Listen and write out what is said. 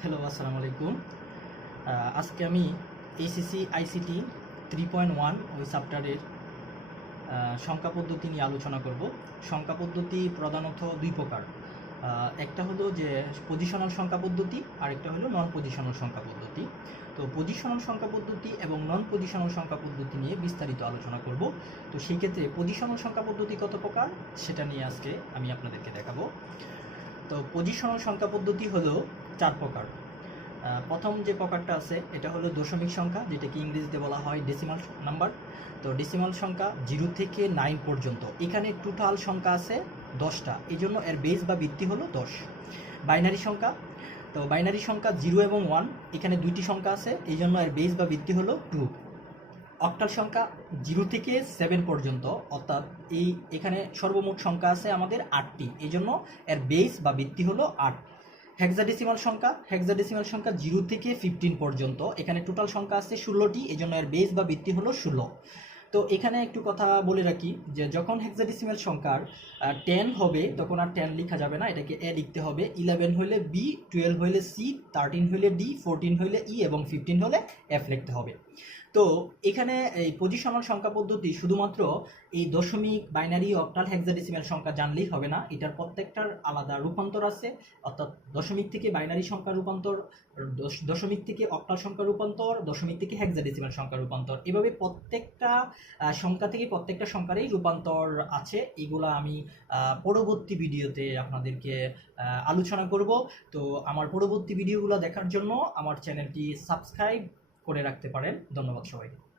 Hello, আসসালামু আলাইকুম। আজকে আমি HSC ICT three point one ওই চ্যাপ্টারের সংখ্যা পদ্ধতি নিয়ে আলোচনা করব। সংখ্যা পদ্ধতি প্রধানত দুই প্রকার। একটা হলো যে পজিশনাল সংখ্যা পদ্ধতি আর একটা হলো নন পজিশনাল সংখ্যা পদ্ধতি। তো পজিশনাল সংখ্যা পদ্ধতি এবং নন পজিশনাল সংখ্যা পদ্ধতি নিয়ে বিস্তারিত আলোচনা করব। তো সেই ক্ষেত্রে পজিশনাল সংখ্যা পদ্ধতি কত প্রকার, সেটা নিয়ে আজকে আমি আপনাদেরকে দেখাবো। তো পজিশনাল সংখ্যা পদ্ধতি হলো চার প্রকার। প্রথম যে প্রকারটা আছে, এটা হলো দশমিক সংখ্যা, যেটাকে ইংরেজিতে বলা হয় ডেসিমাল নাম্বার তো ডেসিমাল সংখ্যা জিরো থেকে নাইন পর্যন্ত, এখানে টোটাল সংখ্যা আছে দশটা এই জন্য এর বেস বা ভিত্তি হলো দশ। বাইনারি সংখ্যা, তো বাইনারি সংখ্যা জিরো এবং ওয়ান এখানে দুইটি সংখ্যা আছে এই জন্য এর বেস বা ভিত্তি হলো টু অক্টাল সংখ্যা জিরো থেকে সেভেন পর্যন্ত, অর্থাৎ এই এখানে সর্বমোট সংখ্যা আছে আমাদের আটটি এই জন্য এর বেস বা ভিত্তি হলো আট। হেক্সাডেসিমাল সংখ্যা হেক্সাডেসিমাল সংখ্যা জিরো থেকে ফিফটিন পর্যন্ত। এখানে টোটাল সংখ্যা আছে ষোলোটি এই জন্য এর বেস বা ভিত্তি হলো ষোলো। তো এখানে একটু কথা বলে রাখি যে যখন হেক্সাডেসিমাল সংখ্যার টেন হবে, তখন আর টেন লেখা যাবে না, এটাকে এ লিখতে হবে। ইলেভেন হলে বি টুয়েলভ হলে সি থার্টিন হলে ডি ফোরটিন হলে ই এবং ফিফটিন হলে এফ লিখতে হবে। তো এখানে এই পজিশনাল সংখ্যা পদ্ধতি শুধুমাত্র এই দশমিক বাইনারি অক্টাল হেক্সাডেসিমাল সংখ্যা জানলেই হবে না। এটার প্রত্যেকটার আলাদা রূপান্তর আছে, অর্থাৎ দশমিক থেকে বাইনারি সংখ্যা রূপান্তর, দশ- দশমিক থেকে অক্টাল সংখ্যা রূপান্তর, দশমিক থেকে হেক্সাডেসিমাল সংখ্যা রূপান্তর। এভাবে প্রত্যেকটা সংখ্যা থেকে প্রত্যেকটা সংখ্যারই রূপান্তর আছে। এগুলা আমি পরবর্তী ভিডিওতে আপনাদেরকে আলোচনা করব। তো আমার পরবর্তী ভিডিওগুলো দেখার জন্য আমার চ্যানেলটি সাবস্ক্রাইব করে রাখতে পারেন। ধন্যবাদ সবাইকে।